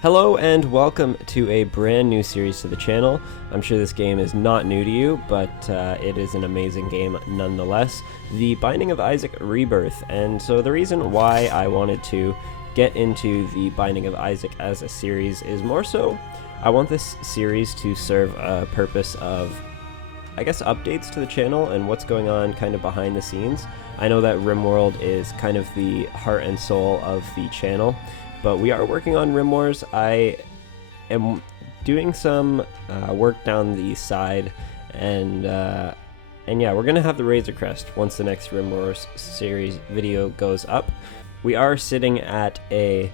Hello and welcome to a brand new series to the channel. I'm sure this game is not new to you, but it is an amazing game nonetheless. The Binding of Isaac Rebirth. And so the reason why I wanted to get into the Binding of Isaac as a series is more so I want this series to serve a purpose of, I guess, updates to the channel and what's going on kind of behind the scenes. I know that RimWorld is kind of the heart and soul of the channel, but we are working on RimWars. I am doing some work down the side, and yeah, we're gonna have the Razor Crest once the next RimWars series video goes up. We are sitting at a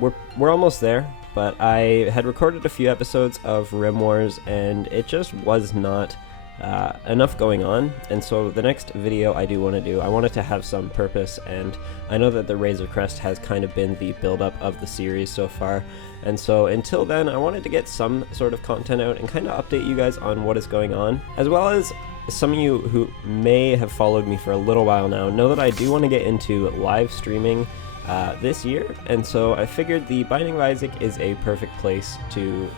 we're almost there, but I had recorded a few episodes of RimWars and it just was not enough going on, and so the next video I want it to have some purpose, and I know that the Razor Crest has kind of been the build-up of the series so far, and so until then I wanted to get some sort of content out and kind of update you guys on what is going on, as well as some of you who may have followed me for a little while now know that I do want to get into live streaming this year, and so I figured the Binding of Isaac is a perfect place to,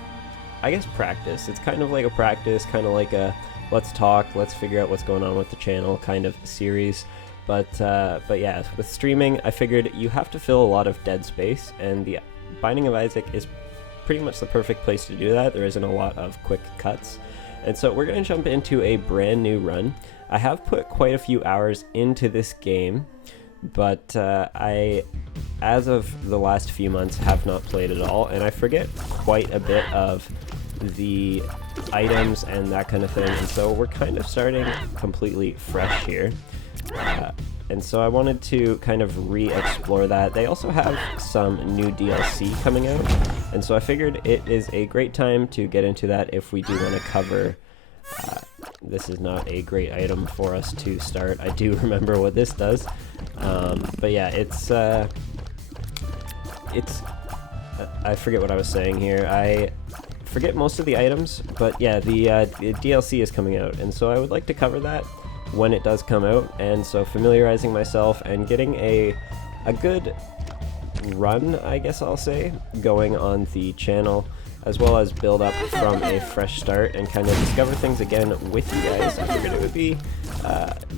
I guess, practice. It's kind of like a practice, kind of like a let's talk, let's figure out what's going on with the channel kind of series. But yeah, with streaming, I figured you have to fill a lot of dead space, and the Binding of Isaac is pretty much the perfect place to do that. There isn't a lot of quick cuts. And so we're going to jump into a brand new run. I have put quite a few hours into this game, but I, as of the last few months, have not played at all, and I forget quite a bit of the items and that kind of thing, and so we're kind of starting completely fresh here, and so I wanted to kind of re-explore that. They also have some new DLC coming out, and so I figured it is a great time to get into that if we do want to cover this is not a great item for us to start. I do remember what this does, but yeah, it's I forget what I was saying here. I forget most of the items, but yeah, the DLC is coming out, and so I would like to cover that when it does come out, and so familiarizing myself and getting a good run, I guess I'll say, going on the channel, as well as build up from a fresh start and kind of discover things again with you guys. I figured it would be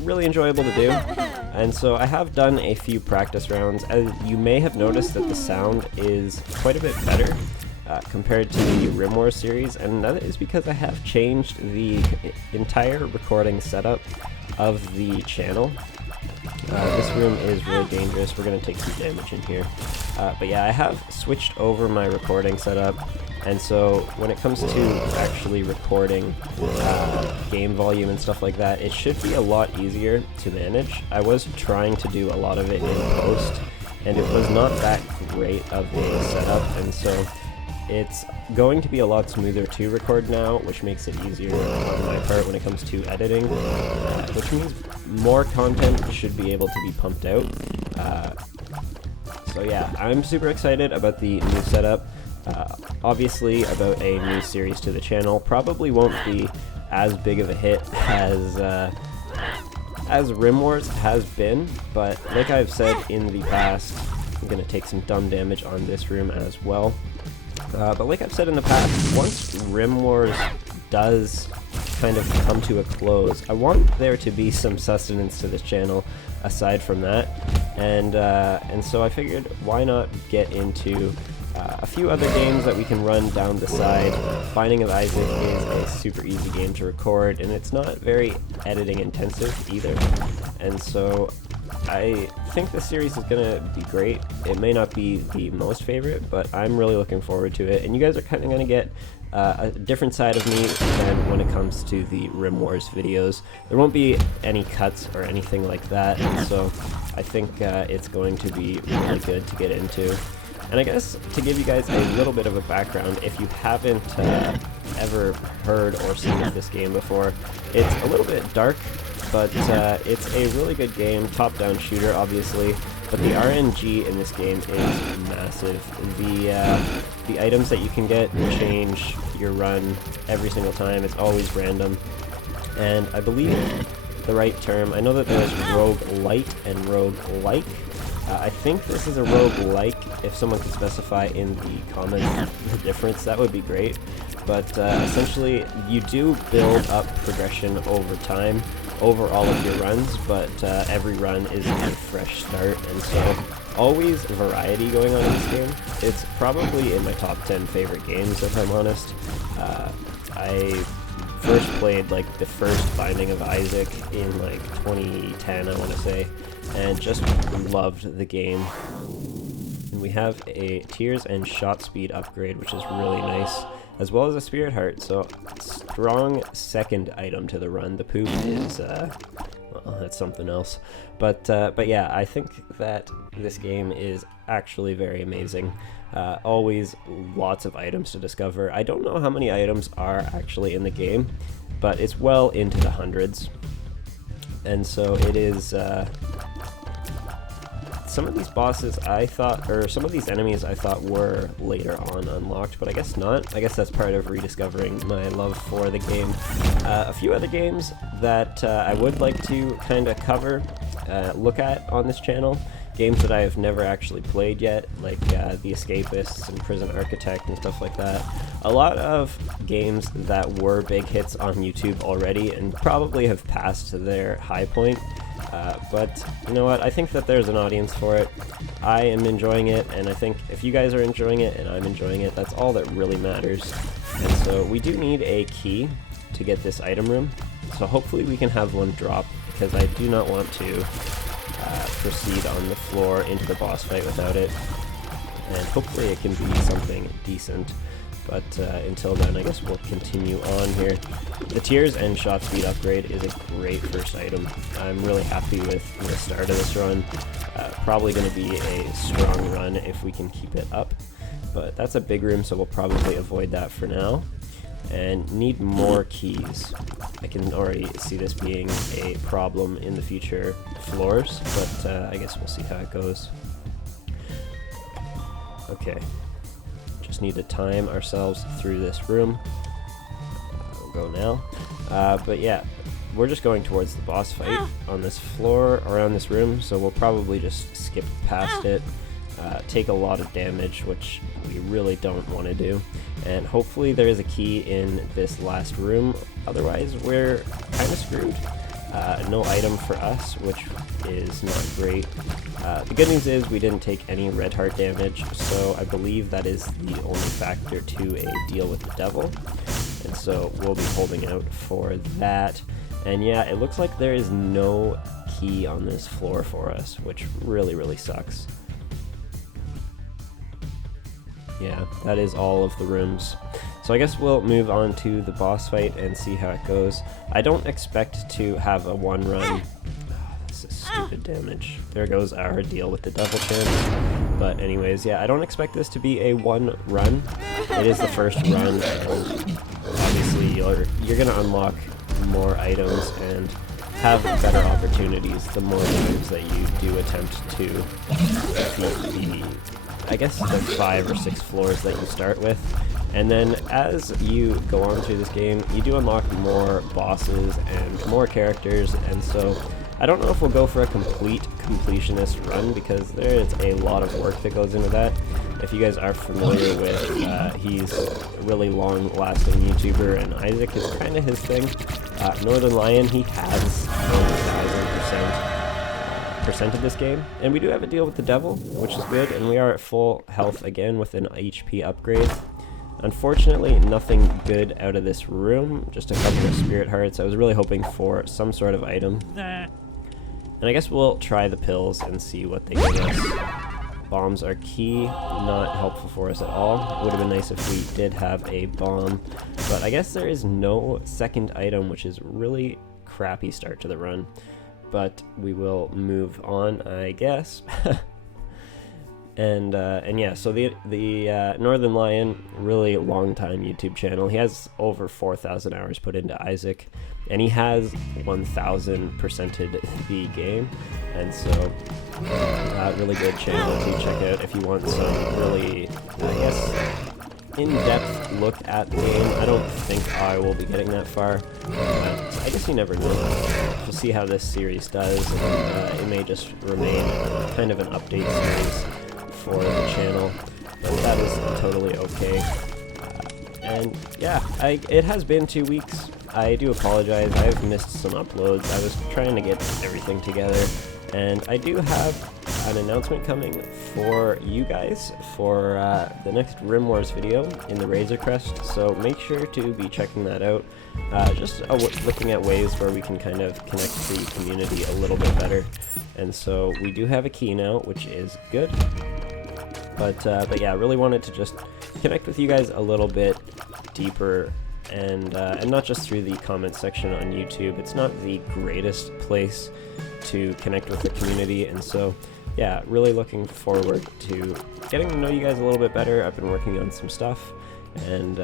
really enjoyable to do, and so I have done a few practice rounds. As you may have noticed that the sound is quite a bit better compared to the RimWars series, and that is because I have changed the entire recording setup of the channel. This room is really dangerous. We're going to take some damage in here. But yeah, I have switched over my recording setup, and so when it comes to actually recording game volume and stuff like that, it should be a lot easier to manage. I was trying to do a lot of it in post, and it was not that great of a setup, and so it's going to be a lot smoother to record now, which makes it easier on my part when it comes to editing, which means more content should be able to be pumped out. So yeah, I'm super excited about the new setup. Obviously, about a new series to the channel. Probably won't be as big of a hit as RimWars has been, but like I've said in the past, I'm going to take some dumb damage on this room as well. But like I've said in the past, once RimWars does kind of come to a close, I want there to be some sustenance to this channel aside from that, and so I figured why not get into a few other games that we can run down the side. Binding of Isaac is a super easy game to record, and it's not very editing intensive either, and so I think this series is going to be great. It may not be the most favorite, but I'm really looking forward to it, and you guys are kind of going to get a different side of me than when it comes to the RimWars videos. There won't be any cuts or anything like that, and so I think it's going to be really good to get into. And I guess to give you guys a little bit of a background, if you haven't ever heard or seen of this game before, it's a little bit dark, but it's a really good game, top-down shooter obviously, but the RNG in this game is massive. The items that you can get change your run every single time. It's always random, and I believe the right term, I know that there's roguelite and roguelike, I think this is a roguelike. If someone could specify in the comments the difference, that would be great. But essentially, you do build up progression over time, over all of your runs, but every run is a fresh start, and so always variety going on in this game. It's probably in my top 10 favorite games, if I'm honest. I first played like the first Binding of Isaac in like 2010, I want to say, and just loved the game. And we have a Tears and Shot Speed upgrade, which is really nice, as well as a Spirit Heart, so strong second item to the run. The poop is, well, that's something else. But yeah, I think that this game is actually very amazing. Always lots of items to discover. I don't know how many items are actually in the game, but it's well into the hundreds. And so it is, some of these bosses I thought, or some of these enemies I thought were later on unlocked, but I guess not. I guess that's part of rediscovering my love for the game. A few other games that I would like to kind of cover, look at on this channel. Games that I have never actually played yet, like The Escapists and Prison Architect and stuff like that. A lot of games that were big hits on YouTube already and probably have passed their high point. But you know what, I think that there's an audience for it. I am enjoying it, and I think if you guys are enjoying it and I'm enjoying it, that's all that really matters. And so we do need a key to get this item room, so hopefully we can have one drop, because I do not want to proceed on the floor into the boss fight without it, and hopefully it can be something decent. But until then, I guess we'll continue on here. The Tears and Shot Speed upgrade is a great first item. I'm really happy with the start of this run. Probably going to be a strong run if we can keep it up. But that's a big room, so we'll probably avoid that for now. And need more keys. I can already see this being a problem in the future floors, but I guess we'll see how it goes. Okay. Just need to time ourselves through this room. We'll go now. But yeah, we're just going towards the boss fight on this floor around this room, so we'll probably just skip past it, take a lot of damage, which we really don't want to do, and hopefully there is a key in this last room. Otherwise we're kind of screwed. No item for us, which is not great. The good news is we didn't take any red heart damage, so I believe that is the only factor to a deal with the devil, and so we'll be holding out for that. And yeah, it looks like there is no key on this floor for us, which really sucks. Yeah, that is all of the rooms. So I guess we'll move on to the boss fight and see how it goes. I don't expect to have a one run. Oh, this is stupid damage. There goes our deal with the devil chance. But anyways, yeah, I don't expect this to be a one run. It is the first run, and obviously you're gonna unlock more items and have better opportunities the more times that you do attempt to defeat I guess the 5 or 6 floors that you start with. And then as you go on through this game, you do unlock more bosses and more characters, and so I don't know if we'll go for a complete completionist run, because there is a lot of work that goes into that. If you guys are familiar with, he's a really long-lasting YouTuber, and Isaac is kind of his thing. Northern Lion, he has over 1,000% of this game, and we do have a deal with the devil, which is good, and we are at full health again with an HP upgrade. Unfortunately, nothing good out of this room, just a couple of spirit hearts. I was really hoping for some sort of item. And I guess we'll try the pills and see what they give us. Bombs are key, not helpful for us at all. It would have been nice if we did have a bomb, but I guess there is no second item, which is really crappy start to the run. But we will move on, I guess. And yeah, so the Northern Lion, really long time YouTube channel. He has over 4,000 hours put into Isaac, and he has 1,000%ed the game, and so really good channel to check out if you want some really, I guess, in-depth look at the game. I don't think I will be getting that far, but I guess you never know. We'll see how this series does, and it may just remain kind of an update series for the channel, but that is totally okay. And yeah, it has been 2 weeks. I do apologize, I've missed some uploads. I was trying to get everything together, and I do have an announcement coming for you guys for the next Rim Wars video in the Razor Crest, so make sure to be checking that out. Just looking at ways where we can kind of connect the community a little bit better. And so we do have a key now, which is good. But yeah, I really wanted to just connect with you guys a little bit deeper, and not just through the comment section on YouTube. It's not the greatest place to connect with the community, and so yeah, really looking forward to getting to know you guys a little bit better. I've been working on some stuff, and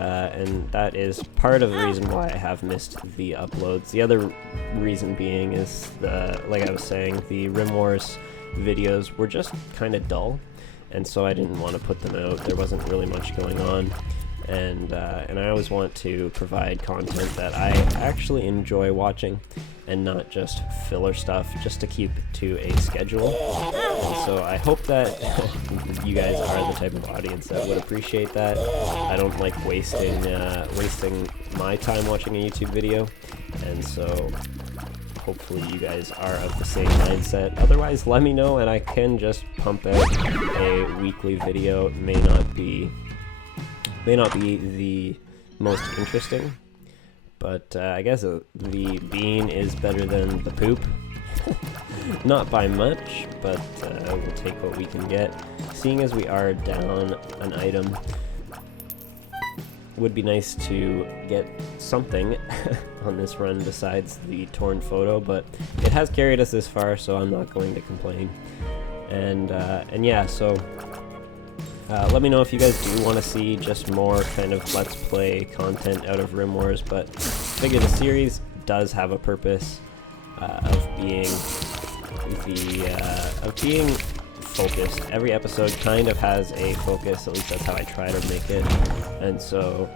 that is part of the reason why I have missed the uploads. The other reason being is, like I was saying, the Rim Wars videos were just kind of dull, and so I didn't want to put them out. There wasn't really much going on, and I always want to provide content that I actually enjoy watching, and not just filler stuff, just to keep to a schedule. And so I hope that you guys are the type of audience that would appreciate that. I don't like wasting my time watching a YouTube video, and so hopefully you guys are of the same mindset. Otherwise, let me know and I can just pump out a weekly video. It may not be the most interesting, but I guess the bean is better than the poop. Not by much, but we'll take what we can get. Seeing as we are down an item, would be nice to get something on this run besides the torn photo, but it has carried us this far, so I'm not going to complain. And yeah, so let me know if you guys do want to see just more kind of Let's Play content out of Rim Wars, but I figure the series does have a purpose of being focused. Every episode kind of has a focus, at least that's how I try to make it. And so,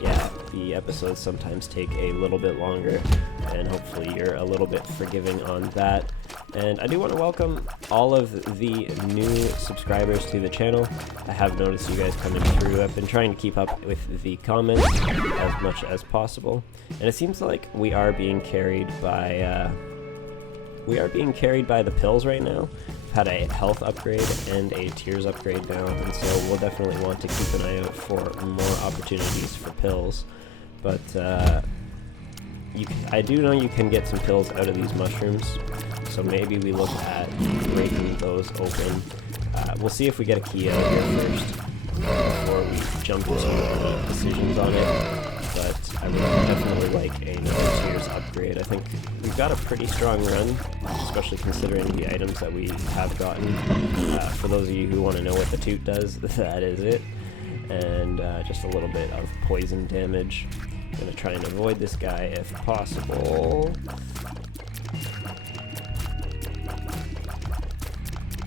yeah, the episodes sometimes take a little bit longer, and hopefully you're a little bit forgiving on that. And I do want to welcome all of the new subscribers to the channel. I have noticed you guys coming through. I've been trying to keep up with the comments as much as possible, and it seems like we are being carried by the pills right now. We've had a health upgrade and a tiers upgrade now, and so we'll definitely want to keep an eye out for more opportunities for pills. But I do know you can get some pills out of these mushrooms, so maybe we look at breaking those open. We'll see if we get a key out here first before we jump into any decisions on it. But I would definitely like another tiers upgrade. I think we've got a pretty strong run, especially considering the items that we have gotten. For those of you who want to know what the toot does, that is it. And just a little bit of poison damage. I'm going to try and avoid this guy if possible.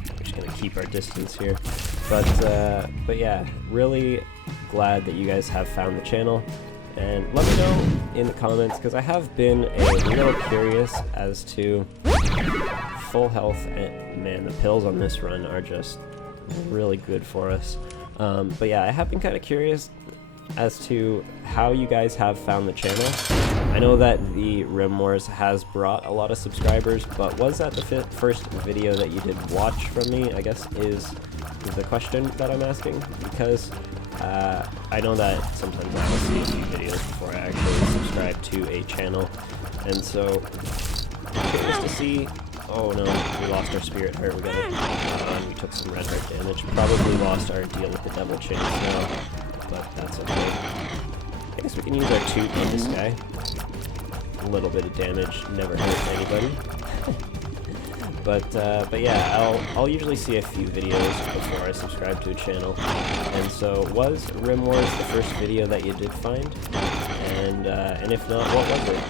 We're just going to keep our distance here. But yeah, really glad that you guys have found the channel. And let me know in the comments, because I have been a little curious as to full health, and man, the pills on this run are just really good for us. But yeah, I have been kind of curious as to how you guys have found the channel. I know that the Rim Wars has brought a lot of subscribers, but was that the first video that you did watch from me, I guess is the question that I'm asking, because I know that sometimes I will see a few videos before I actually subscribe to a channel, and so I'm curious to see. Oh no, we lost our spirit heart. We took some red heart damage. Probably lost our deal with the devil chance now, but that's okay. I guess we can use our toot on this guy. A little bit of damage never hurt anybody. But yeah, I'll usually see a few videos before I subscribe to a channel, and so was Rim Wars the first video that you did find? And if not, what was it?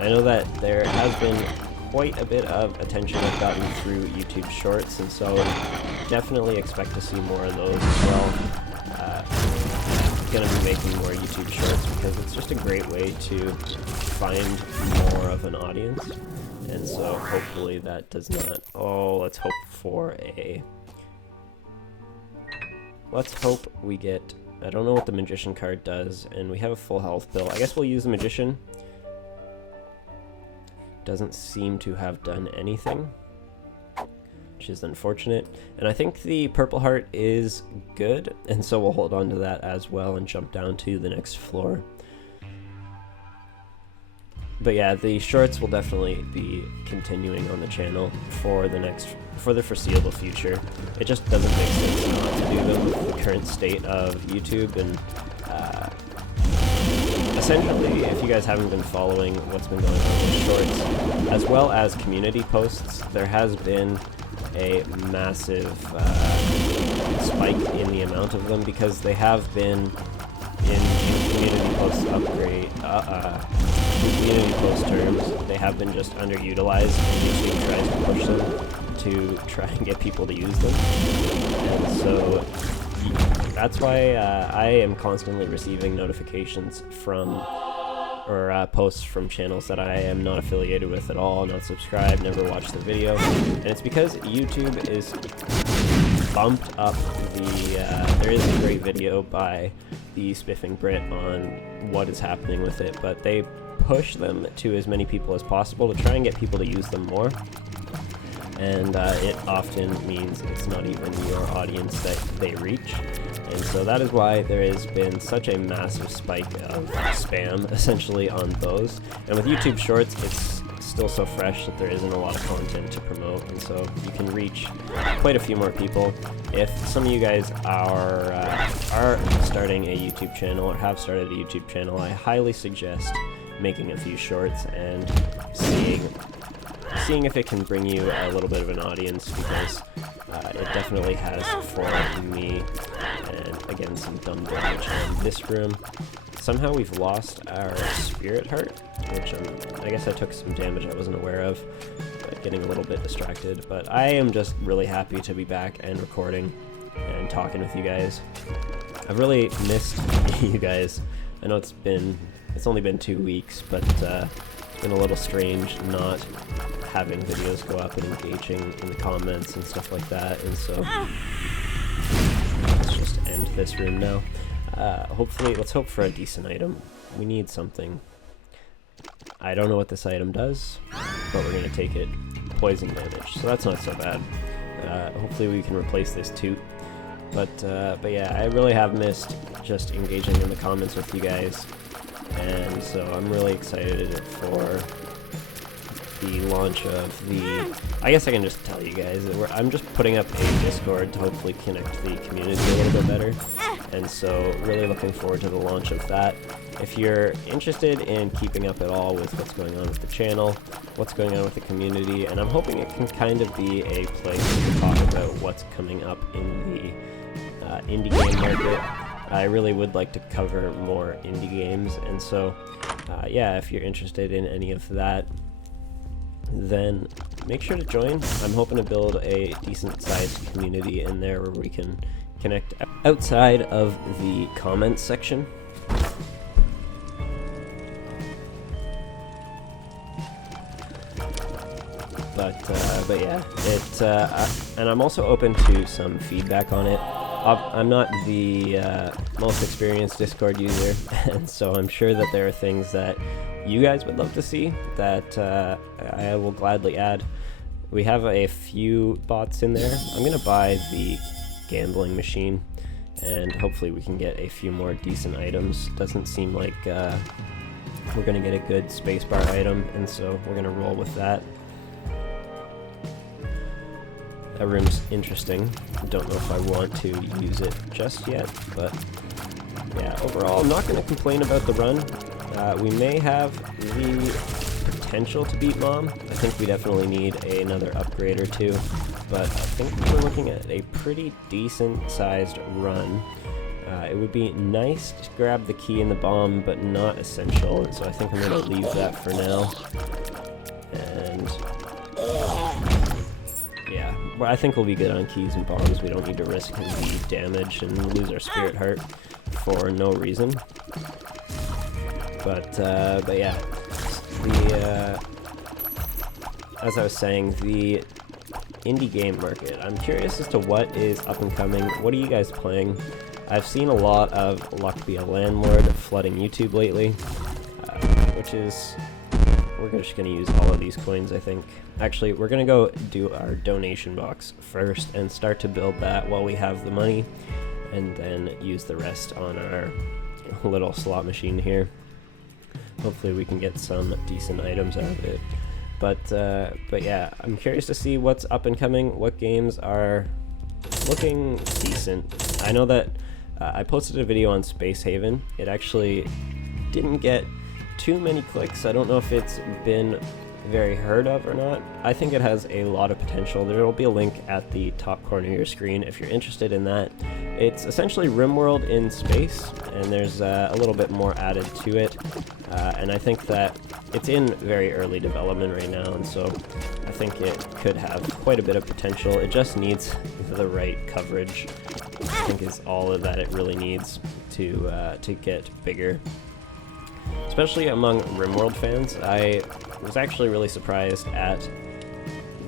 I know that there has been quite a bit of attention I've gotten through YouTube Shorts, and so definitely expect to see more of those as well. Gonna be making more YouTube YouTube Shorts because it's just a great way to find more of an audience. And so hopefully that does not... Oh, let's hope for a... Let's hope we get... I don't know what the Magician card does, and we have a full health bill. I guess we'll use the Magician. Doesn't seem to have done anything, which is unfortunate. And I think the Purple Heart is good, and so we'll hold on to that as well and jump down to the next floor. But yeah, the shorts will definitely be continuing on the channel for the foreseeable future. It just doesn't make sense not to do them with the current state of YouTube. And essentially, if you guys haven't been following what's been going on with shorts, as well as community posts, there has been a massive spike in the amount of them because they have been in community post upgrade. In community post terms, they have been just underutilized, and YouTube tries to push them to try and get people to use them. And so that's why I am constantly receiving notifications from or posts from channels that I am not affiliated with at all, not subscribed, never watched the video. And it's because YouTube is bumped up the there is a great video by the Spiffing Brit on what is happening with it, but they push them to as many people as possible to try and get people to use them more. And it often means it's not even your audience that they reach. And so that is why there has been such a massive spike of spam, essentially, on those. And with YouTube Shorts, it's still so fresh that there isn't a lot of content to promote, and so you can reach quite a few more people. If some of you guys are starting a YouTube channel or have started a YouTube channel, I highly suggest making a few shorts and seeing if it can bring you a little bit of an audience, because it definitely has for me. And again, some dumb damage on this room. Somehow we've lost our Spirit Heart, which I guess I took some damage I wasn't aware of, getting a little bit distracted. But I am just really happy to be back and recording and talking with you guys. I've really missed you guys. I know it's only been 2 weeks, but it's been a little strange not having videos go up and engaging in the comments and stuff like that. And so let's just end this room now. Hopefully, let's hope for a decent item. We need something. I don't know what this item does, but we're gonna take it. Poison damage, so that's not so bad. Hopefully we can replace this toot. But yeah, I really have missed just engaging in the comments with you guys, and so I'm really excited for the launch of the... I guess I can just tell you guys that I'm just putting up a Discord to hopefully connect the community a little bit better, and so really looking forward to the launch of that. If you're interested in keeping up at all with what's going on with the channel, what's going on with the community, and I'm hoping it can kind of be a place to talk about what's coming up in the indie game market. I really would like to cover more indie games, and so yeah, if you're interested in any of that, then make sure to join. I'm hoping to build a decent sized community in there where we can connect outside of the comments section. But yeah, and I'm also open to some feedback on it. I'm not the most experienced Discord user, and so I'm sure that there are things that you guys would love to see that I will gladly add. We have a few bots in there. I'm gonna buy the gambling machine, and hopefully we can get a few more decent items. Doesn't seem like we're gonna get a good spacebar item, and so we're gonna roll with that. That room's interesting. Don't know if I want to use it just yet, but yeah, overall I'm not going to complain about the run. We may have the potential to beat Mom. I think we definitely need another upgrade or two, but I think we're looking at a pretty decent sized run. It would be nice to grab the key and the bomb, but not essential, and so I think I'm going to leave that for now. And yeah, well, I think we'll be good on keys and bombs. We don't need to risk the damage and lose our Spirit Heart for no reason. But yeah, as I was saying, the indie game market. I'm curious as to what is up and coming. What are you guys playing? I've seen a lot of Luck Be a Landlord flooding YouTube lately, which is... We're just going to use all of these coins, I think. Actually, we're going to go do our donation box first and start to build that while we have the money, and then use the rest on our little slot machine here. Hopefully we can get some decent items out of it. But yeah, I'm curious to see what's up and coming, what games are looking decent. I know that I posted a video on Space Haven. It actually didn't get too many clicks. I don't know if it's been very heard of or not. I think it has a lot of potential. There will be a link at the top corner of your screen if you're interested in that. It's essentially RimWorld in space, and there's a little bit more added to it, and I think that it's in very early development right now, and so I think it could have quite a bit of potential. It just needs the right coverage, I think is all of that it really needs to get bigger. Especially among RimWorld fans. I was actually really surprised at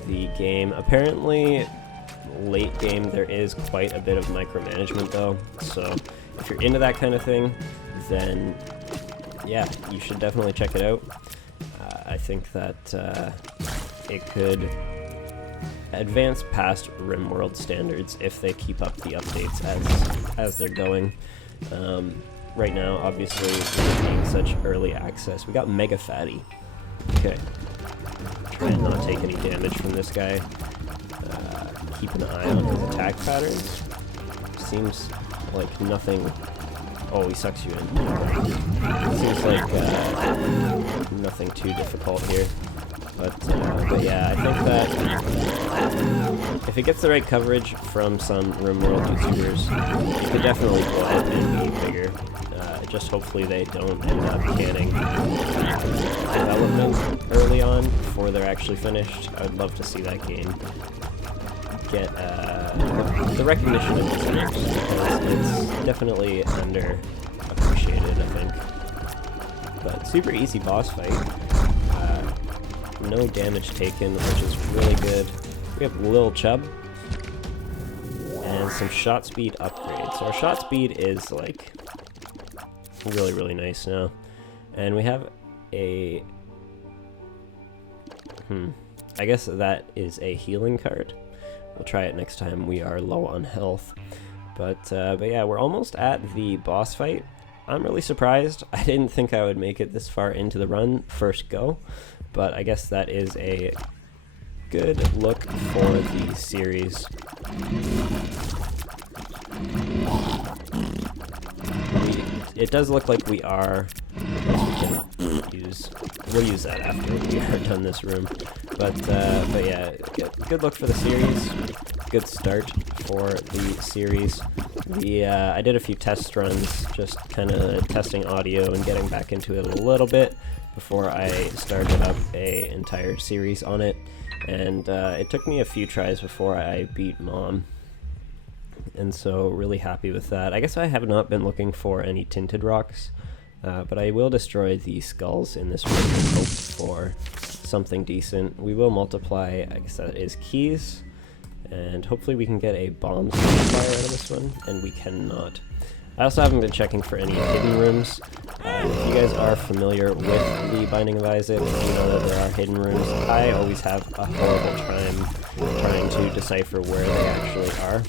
the game. Apparently, late game there is quite a bit of micromanagement though, so if you're into that kind of thing, then yeah, you should definitely check it out. I think that it could advance past RimWorld standards if they keep up the updates as they're going. Right now, obviously, being such early access. We got Mega Fatty. Okay. Try and not take any damage from this guy. Keep an eye on his attack patterns. Seems like nothing... Oh, he sucks you in. Seems like nothing too difficult here. But yeah, I think that if it gets the right coverage from some RimWorld YouTubers, it could definitely blow up and be bigger. Just hopefully they don't end up canning development early on before they're actually finished. I would love to see that game get the recognition it deserves, because it's definitely underappreciated, I think. But super easy boss fight. No damage taken, which is really good. We have Lil Chub and some shot speed upgrades. So our shot speed is like really nice now, and we have a I guess that is a healing card. We'll try it next time we are low on health. But yeah, we're almost at the boss fight. I'm really surprised. I didn't think I would make it this far into the run first go, but I guess that is a good look for the series. It does look like we are... We'll use that after we are done this room. But yeah, good look for the series. Good start for the series. I did a few test runs, just kind of testing audio and getting back into it a little bit before I started up an entire series on it. And it took me a few tries before I beat Mom. And so really happy with that. I guess I have not been looking for any tinted rocks, but I will destroy the skulls in this room and hope for something decent. We will multiply, I guess that is keys, and hopefully we can get a bomb multiplier out of this one, and we cannot. I also haven't been checking for any hidden rooms. If you guys are familiar with the Binding of Isaac, you know that there are hidden rooms. I always have a horrible time trying to decipher where they actually are.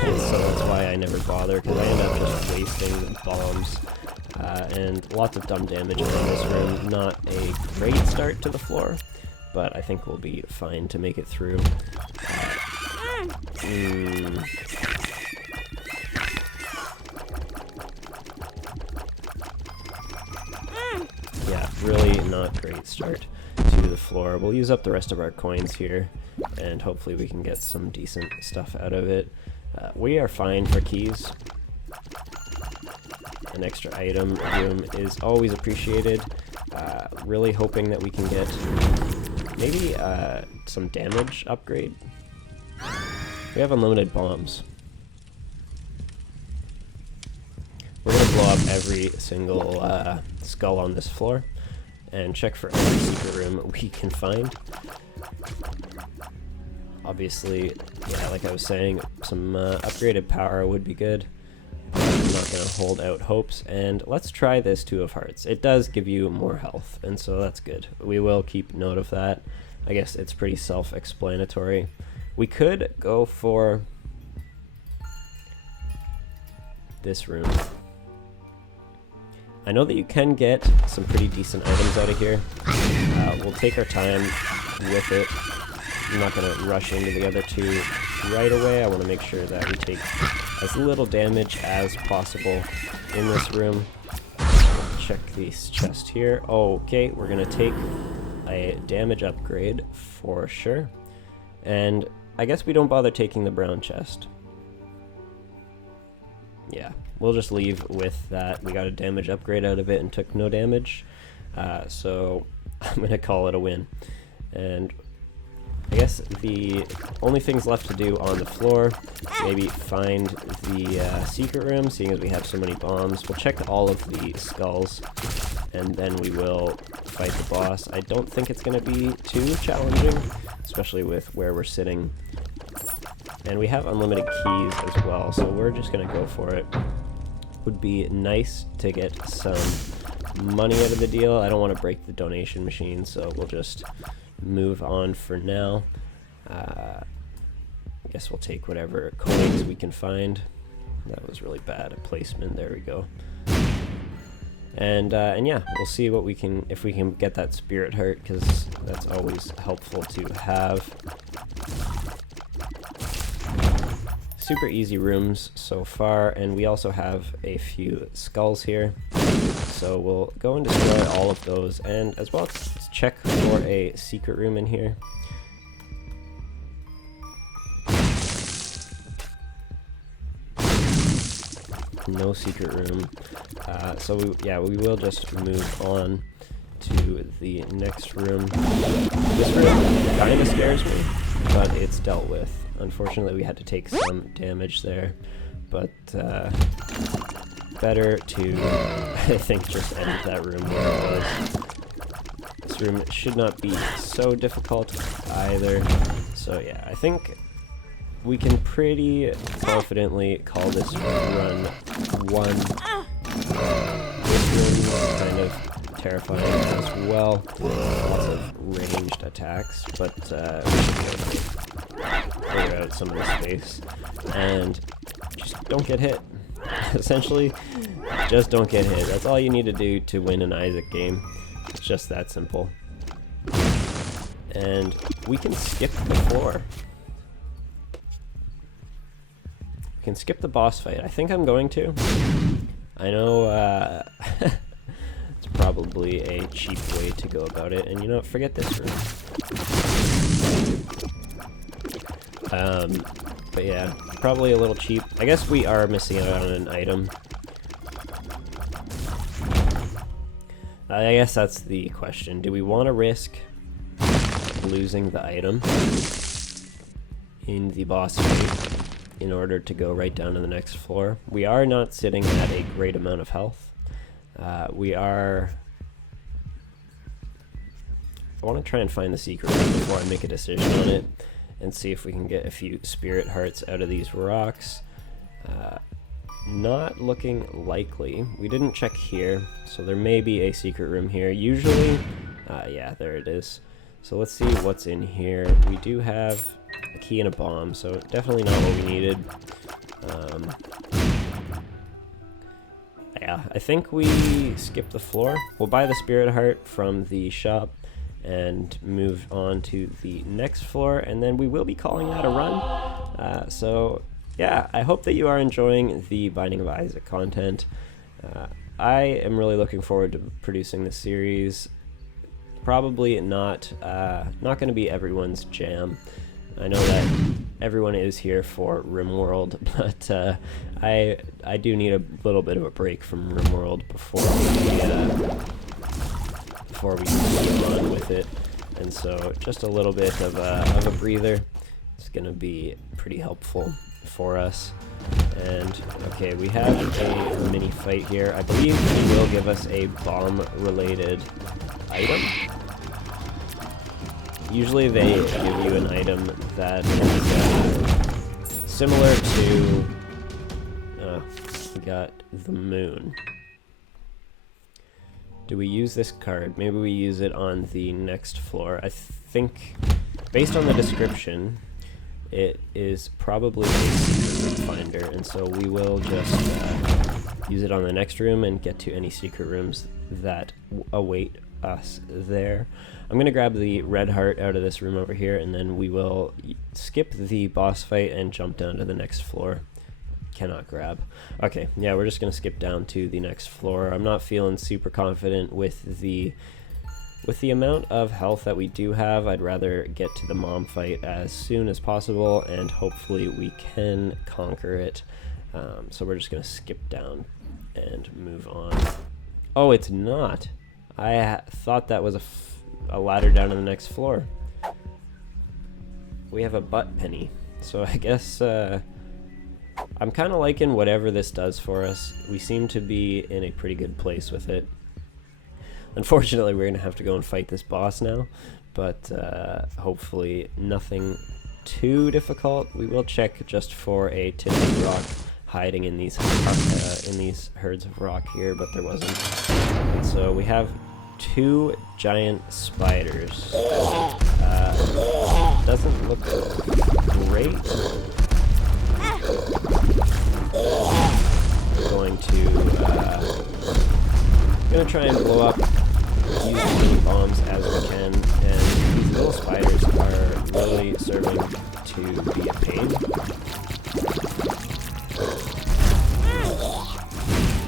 And so that's why I never bother, because I end up just wasting bombs. And lots of dumb damage around this room. Not a great start to the floor, but I think we'll be fine to make it through. Yeah, really not great start to the floor. We'll use up the rest of our coins here, and hopefully we can get some decent stuff out of it. We are fine for keys. An extra item room is always appreciated. Really hoping that we can get maybe some damage upgrade. We have unlimited bombs. We're going to blow up every single skull on this floor and check for every secret room we can find. Obviously, yeah, like I was saying, some upgraded power would be good. I'm not going to hold out hopes, and let's try this Two of Hearts. It does give you more health, and so that's good. We will keep note of that. I guess it's pretty self-explanatory. We could go for this room. I know that you can get some pretty decent items out of here. We'll take our time with it. I'm not going to rush into the other two right away. I want to make sure that we take as little damage as possible in this room. Check this chest here. Okay, we're going to take a damage upgrade for sure. And I guess we don't bother taking the brown chest. Yeah, we'll just leave with that. We got a damage upgrade out of it and took no damage. So I'm going to call it a win. And I guess the only things left to do on the floor, maybe find the secret room, seeing as we have so many bombs. We'll check all of the skulls, and then we will fight the boss. I don't think it's going to be too challenging, especially with where we're sitting. And we have unlimited keys as well, so we're just going to go for it. Would be nice to get some money out of the deal. I don't want to break the donation machine, so we'll just move on for now. I guess we'll take whatever coins we can find. That was really bad at placement. There we go. And yeah, we'll see what we can, if we can get that spirit heart, because that's always helpful to have. Super easy rooms so far, and we also have a few skulls here. So we'll go and destroy all of those, and as well let's check for a secret room in here. No secret room. So we will just move on to the next room. This room kind of scares me, but it's dealt with. Unfortunately, we had to take some damage there, but better to, I think, just end that room where it was. This room should not be so difficult either. So yeah, I think we can pretty confidently call this run one. This room is kind of terrifying as well. Lots of ranged attacks, but we should be able to clear out some of the space. And just don't get hit. Essentially, just don't get hit. That's all you need to do to win an Isaac game. It's just that simple. And we can skip the floor. We can skip the boss fight. I think I'm going to. I know it's probably a cheap way to go about it. And you know what? Forget this room. But yeah, probably a little cheap. I guess we are missing out on an item. I guess that's the question. Do we want to risk losing the item in the boss fight in order to go right down to the next floor? We are not sitting at a great amount of health. We are... I want to try and find the secret room before I make a decision on it, and see if we can get a few spirit hearts out of these rocks. Not looking likely. We didn't check here, so there may be a secret room here. Usually, yeah, there it is. So let's see what's in here. We do have a key and a bomb, so definitely not what we needed. Yeah, I think we skip the floor. We'll buy the spirit heart from the shop and move on to the next floor, and then we will be calling that a run. So yeah, I hope that you are enjoying the Binding of Isaac content. I am really looking forward to producing this series. Probably not going to be everyone's jam. I know that everyone is here for RimWorld, but I do need a little bit of a break from RimWorld before we get on with it, and so just a little bit of a breather is going to be pretty helpful for us. And, okay, we have a mini fight here. I believe he will give us a bomb-related item. Usually they give you an item that is similar to... we got the moon. Do we use this card? Maybe we use it on the next floor. I think, based on the description, it is probably a secret room finder, and so we will just use it on the next room and get to any secret rooms that await us there. I'm going to grab the red heart out of this room over here, and then we will skip the boss fight and jump down to the next floor. Cannot grab. Okay, yeah, we're just gonna skip down to the next floor. I'm not feeling super confident with the amount of health that we do have. I'd rather get to the mom fight as soon as possible, and hopefully we can conquer it. So we're just gonna skip down and move on. Oh, it's not. I thought that was a ladder down to the next floor. We have a butt penny, so I guess I'm kind of liking whatever this does for us. We seem to be in a pretty good place with it. Unfortunately, we're going to have to go and fight this boss now, but hopefully nothing too difficult. We will check just for a tinted rock hiding in these herds of rock here, but there wasn't. And so we have 2 giant spiders. Doesn't look great. We're going to try and blow up, use as many bombs as we can, and these little spiders are really serving to be a pain.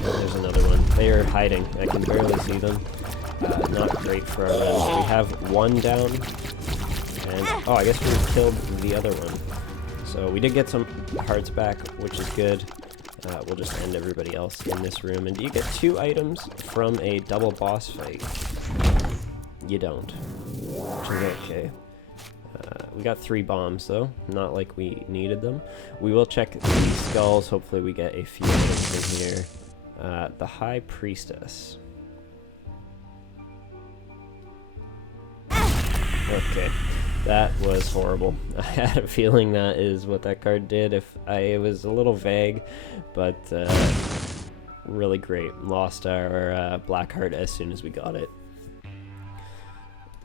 There's another one. They are hiding. I can barely see them. Not great for our runs. We have 1 down, and oh, I guess we killed the other one. So we did get some hearts back, which is good. We'll just end everybody else in this room. And do you get 2 items from a double boss fight? You don't, which is okay. We got 3 bombs though, not like we needed them. We will check the skulls. Hopefully we get a few items in here. The High Priestess. Okay. That was horrible. I had a feeling that is what that card did. It was a little vague, but really great. Lost our black heart as soon as we got it.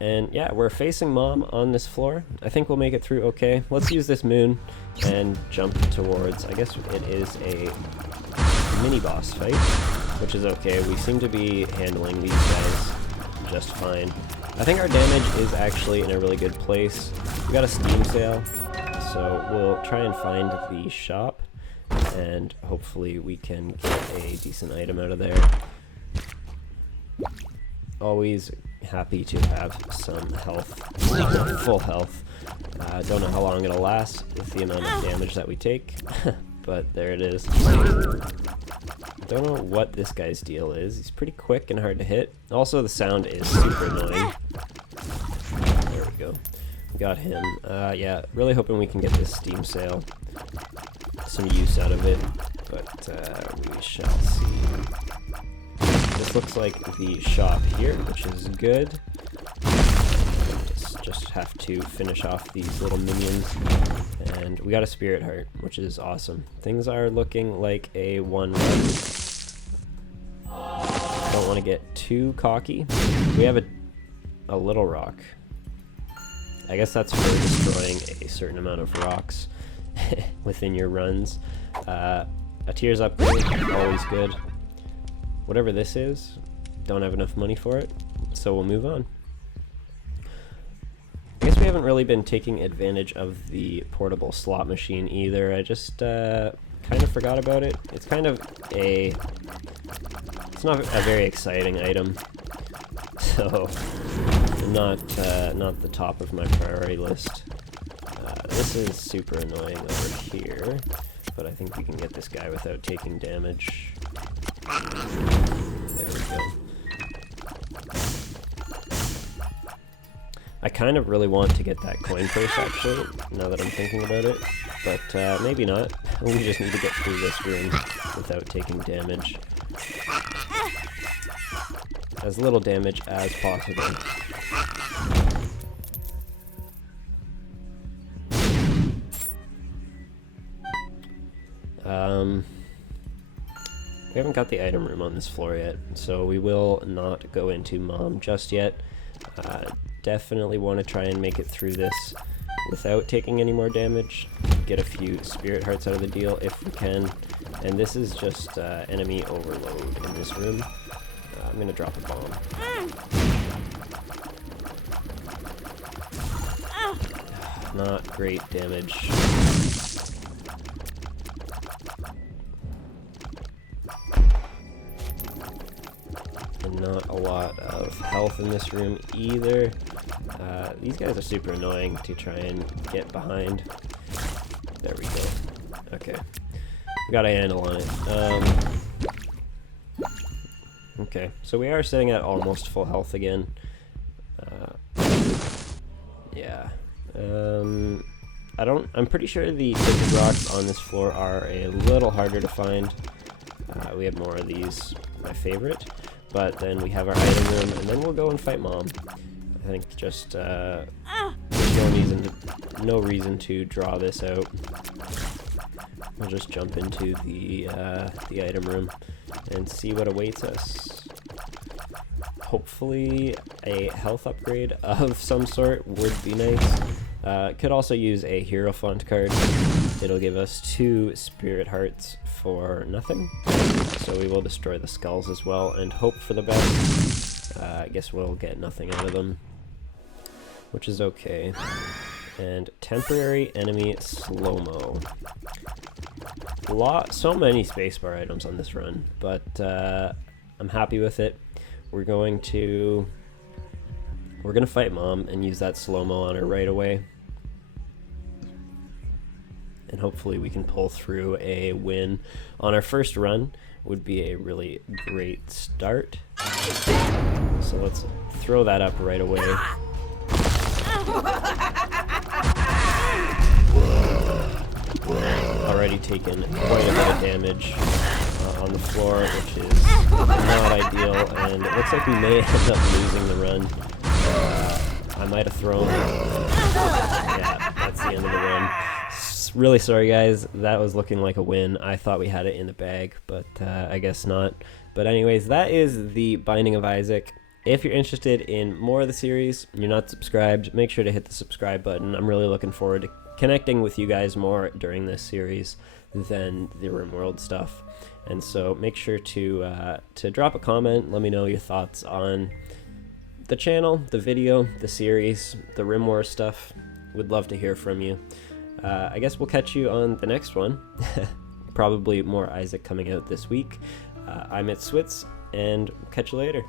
And yeah, we're facing Mom on this floor. I think we'll make it through okay. Let's use this moon and jump towards, I guess it is a mini boss fight, which is okay. We seem to be handling these guys just fine. I think our damage is actually in a really good place. We got a Steam sale, so we'll try and find the shop, and hopefully we can get a decent item out of there. Always happy to have some health, full health. Don't know how long it'll last with the amount of damage that we take, but there it is. Don't know what this guy's deal is. He's pretty quick and hard to hit. Also, the sound is super annoying. There we go. Got him. Yeah, really hoping we can get this Steam sale. Some use out of it, but we shall see. This looks like the shop here, which is good. Just have to finish off these little minions. And we got a spirit heart, which is awesome. Things are looking like a 1-1. Don't want to get too cocky. We have a little rock. I guess that's for destroying a certain amount of rocks within your runs. A tears upgrade, always good. Whatever this is, don't have enough money for it, so we'll move on. I guess we haven't really been taking advantage of the portable slot machine either. I just kind of forgot about it. It's kind of it's not a very exciting item, so not the top of my priority list. This is super annoying over here, but I think we can get this guy without taking damage. There we go. I kind of really want to get that coin purse, actually, now that I'm thinking about it, but maybe not. We just need to get through this room without taking damage. As little damage as possible. We haven't got the item room on this floor yet, so we will not go into Mom just yet. Definitely want to try and make it through this without taking any more damage. Get a few spirit hearts out of the deal if we can. And this is just enemy overload in this room. I'm gonna drop a bomb. Not great damage. And not a lot of health in this room either. These guys are super annoying to try and get behind. There we go. Okay. We got a handle on it. Okay, so we are sitting at almost full health again. Yeah. I'm pretty sure the Sacred Rocks on this floor are a little harder to find. We have more of these, my favorite. But then we have our item room, and then we'll go and fight Mom. I think just, there's no reason to draw this out. We'll just jump into the item room and see what awaits us. Hopefully a health upgrade of some sort would be nice. Could also use a Hierophant card. It'll give us 2 spirit hearts for nothing. So we will destroy the skulls as well and hope for the best. I guess we'll get nothing out of them, which is okay. And temporary enemy slow-mo. So many spacebar items on this run, but I'm happy with it. We're gonna fight Mom and use that slow-mo on her right away. And hopefully we can pull through a win on our first run. Would be a really great start. So let's throw that up right away. Already taken quite a bit of damage on the floor, which is not ideal, and it looks like we may end up losing the run. I might have thrown. Yeah, that's the end of the run. Really sorry, guys. That was looking like a win. I thought we had it in the bag, but I guess not. But anyways, that is the Binding of Isaac. If you're interested in more of the series, you're not subscribed, make sure to hit the subscribe button. I'm really looking forward to connecting with you guys more during this series than the RimWorld stuff. And so make sure to drop a comment. Let me know your thoughts on the channel, the video, the series, the RimWar stuff. Would love to hear from you. I guess we'll catch you on the next one. Probably more Isaac coming out this week. I'm ItzSwitz, and we'll catch you later.